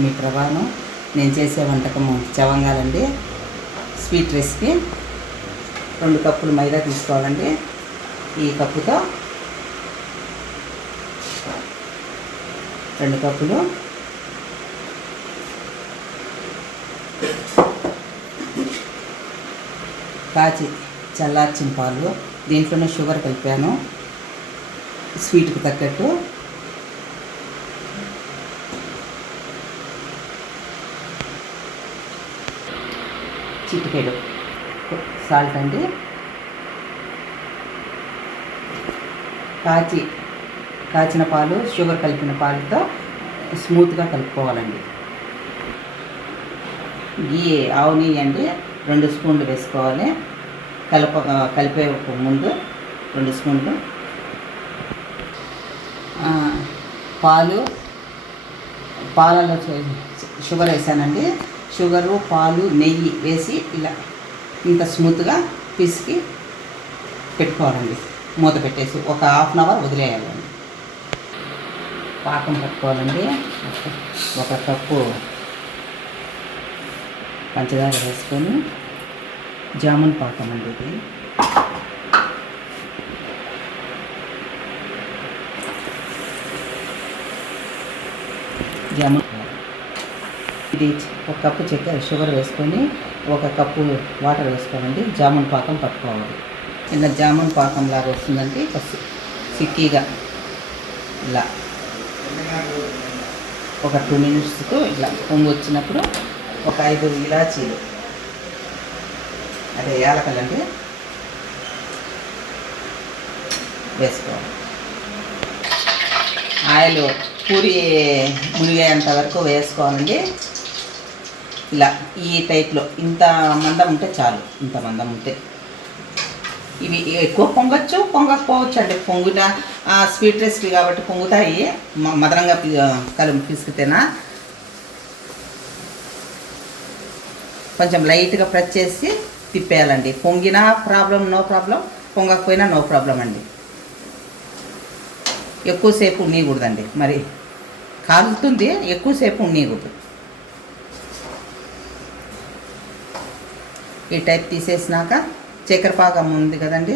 మీ ప్రభావం. నేను చేసే వంటకము చవంగాలండి, స్వీట్ రెసిపీ. 2 కప్పులు మైదా తీసుకోవాలండి. ఈ కప్పుతో 2 కప్పులు కాచి చల్లార్చిన పాలు, దీంట్లోనే షుగర్ కలిపాను స్వీట్కి తగ్గట్టు. చిటికెడు సాల్ట్ అండి. కాచిన పాలు షుగర్ కలిపిన పాలతో స్మూత్గా కలుపుకోవాలండి. ఆవు నెయ్యి అండి 2 స్పూన్లు వేసుకోవాలి. కలిపే ముందు 2 స్పూన్లు. పాలలో షుగర్ వేసానండి. షుగరు, పాలు, నెయ్యి వేసి ఇలా ఇంత స్మూత్గా పిసికి పెట్టుకోవాలండి. మూత పెట్టేసి ఒక హాఫ్ అన్ అవర్ వదిలేయాలండి. పాకం పట్టుకోవాలండి. 1 కప్పు పంచదార వేసుకొని, జామున్ పాకం అండి ఇది. జామున్ ఇది 1 కప్పు షుగర్ వేసుకొని 1 కప్పు వాటర్ వేసుకోవాలండి. జామున్ పాకం పట్టుకోవాలి. ఇలా జామున్ పాకం లాగా వస్తుందండి. సిక్కీగా ఇలా ఒక 2 మినిట్స్కు ఇట్లా పొంగు వచ్చినప్పుడు ఒక 5 ఇలాచీలు, అదే యాలకలండి, వేసుకోవాలి. ఆయిల్ పూరి మునిగేంత వరకు వేసుకోవాలండి. ఇలా ఈ టైప్లో ఇంత మందం ఉంటే చాలు. ఇంత మందం ఉంటే ఇవి ఎక్కువ పొంగచ్చు, పొంగకపోవచ్చు అండి. పొంగుట స్వీట్ రెసిపీ కాబట్టి పొంగుతాయి. మదనంగా పిసుకుతేనా కొంచెం లైట్గా ప్రెస్ చేసి తిప్పేయాలండి. పొంగినా ప్రాబ్లం, నో ప్రాబ్లం. పొంగకపోయినా నో ప్రాబ్లం అండి. ఎక్కువసేపు ఉండకూడదండి, మరి కాలుతుంది. ఎక్కువసేపు ఉండకూడదు. ఈ టైప్ తీసేసినాక చక్కెర పాకం ఉంది కదండి,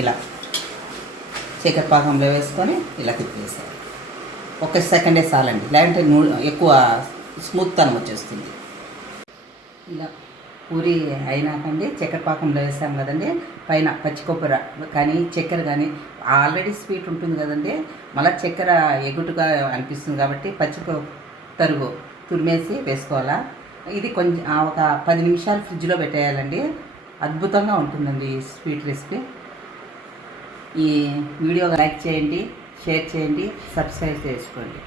ఇలా చక్కెర పాకంలో వేసుకొని ఇలా తిప్పేసాలి. 1 సెకండే చాలండి, లేదంటే ఎక్కువ స్మూత్ తనం వచ్చేస్తుంది. ఇలా పూరి అయినాకండి చక్కెర పాకంలో వేసాం కదండి. పైన పచ్చి కొబ్బరి కానీ చక్కెర కానీ ఆల్రెడీ స్వీట్ ఉంటుంది కదండి, మళ్ళీ చక్కెర ఎగుటుగా అనిపిస్తుంది కాబట్టి పచ్చి తరుగు తురిమేసి వేసుకోవాలా. ఇది కొంచెం ఒక 10 నిమిషాలు ఫ్రిడ్జ్లో పెట్టేయాలండి. అద్భుతంగా ఉంటుందండి ఈ స్వీట్ రెసిపీ. ఈ వీడియో లైక్ చేయండి, షేర్ చేయండి, సబ్స్క్రైబ్ చేసుకోండి.